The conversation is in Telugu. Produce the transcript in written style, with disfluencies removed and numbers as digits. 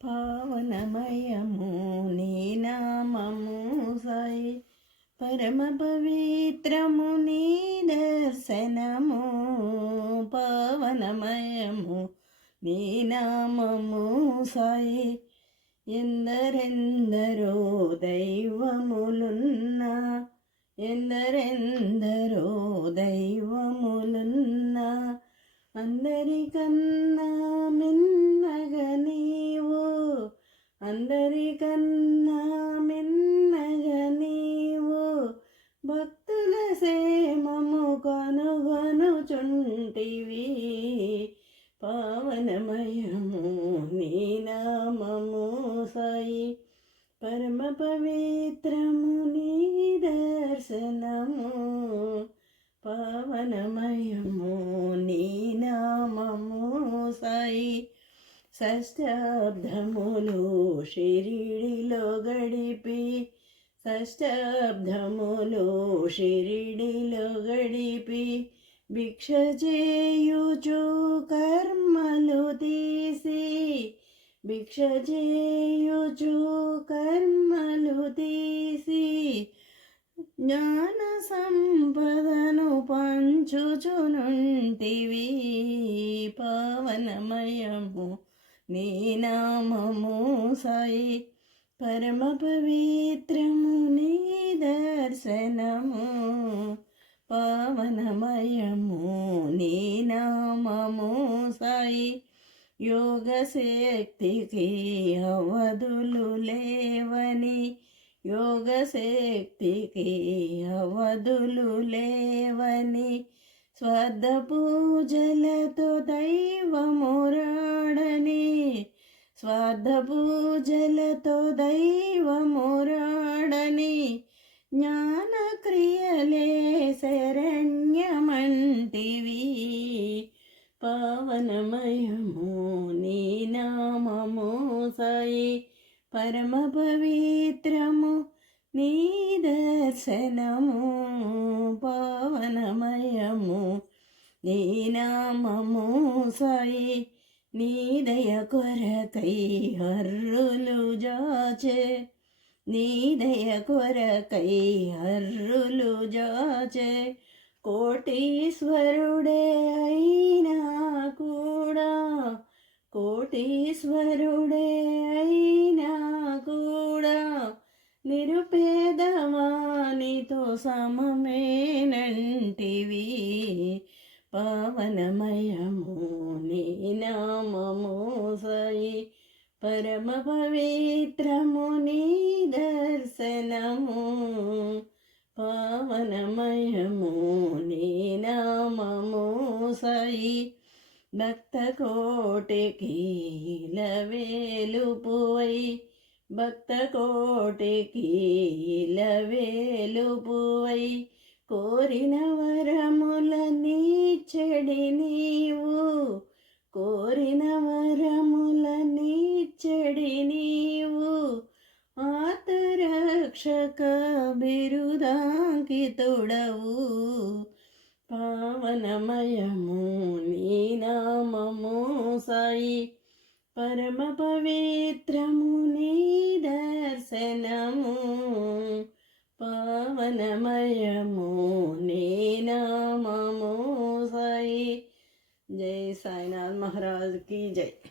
పావనమయము నీ నామము సాయి, పరమ పవిత్రము నీ దర్శనము. పావనమయము నీ నామము సాయి, ఎందరెందరో దైవములున్నా, ఎందరెందరో దైవములున్నా, అందరికన్నా మిన్నగా నీవు, అందరికన్నా మిన్నగా నీవు, భక్తుల సేమము కనుగొనుచుంటివి. పావనమయము నీ నామము సాయి, పరమ పవిత్రము నీ దర్శనము. పావనమయము నీ నామము సాయి, షష్ఠాబ్దములు షిరిడిలో గడిపి, షష్ఠాబ్దములు షిరిడిలో గడిపి, భిక్ష చేయుచు కర్మలు తీసి, భిక్ష చేయుచు కర్మలు తీసి, జ్ఞాన సంపదను పంచుచునుంటివి. పావనమయము నీ నామము సాయి, పరమ పవిత్రము నీ దర్శనము. పావనమయము నీ నామము సాయి, యోగ శక్తికి అవధులు లేవని, యోగ శక్తికి అవధులు లేవని, స్వార్థ పూజలతో దైవమురాడని, స్వార్థ పూజలతో దైవమురాడని, జ్ఞాన క్రియలే శరణ్యమంటివి. పావనమయము నీ నామము సాయి, పరమ పవిత్రము నీ దర్శనము. పావనమయము నీ నామము సాయి, నీ దయ కొరకై హర్రులు జాచే, నీ దయ కొరకై హర్రులు జాచే, కోటీశ్వరుడే అయినా కూడా, కోటీశ్వరుడే అయినా కూడా, నిరుపేదవానితో సమమేనంటివి. పావనమయము నీ నామము సాయి, పరమ పవిత్రము నీ దర్శనము. పావనమయము నీ నామము సాయి, భక్త కోటికి ఇలవేలుపువై, భక్త కోటికి ఇలవేలుపువై, కోరిన వరములనిచ్చెడి నీవు, కోరిన వరములనిచ్చెడి నీవు, ఆతరక్షక బిరుదాంకితుడవు. పావనమయము నీ నామము సాయి, పరమ పవిత్రము నీ దర్శనము. పావనమయము నీ నామము సాయి. జై సాయినాథ్ మహారాజ్ की जय.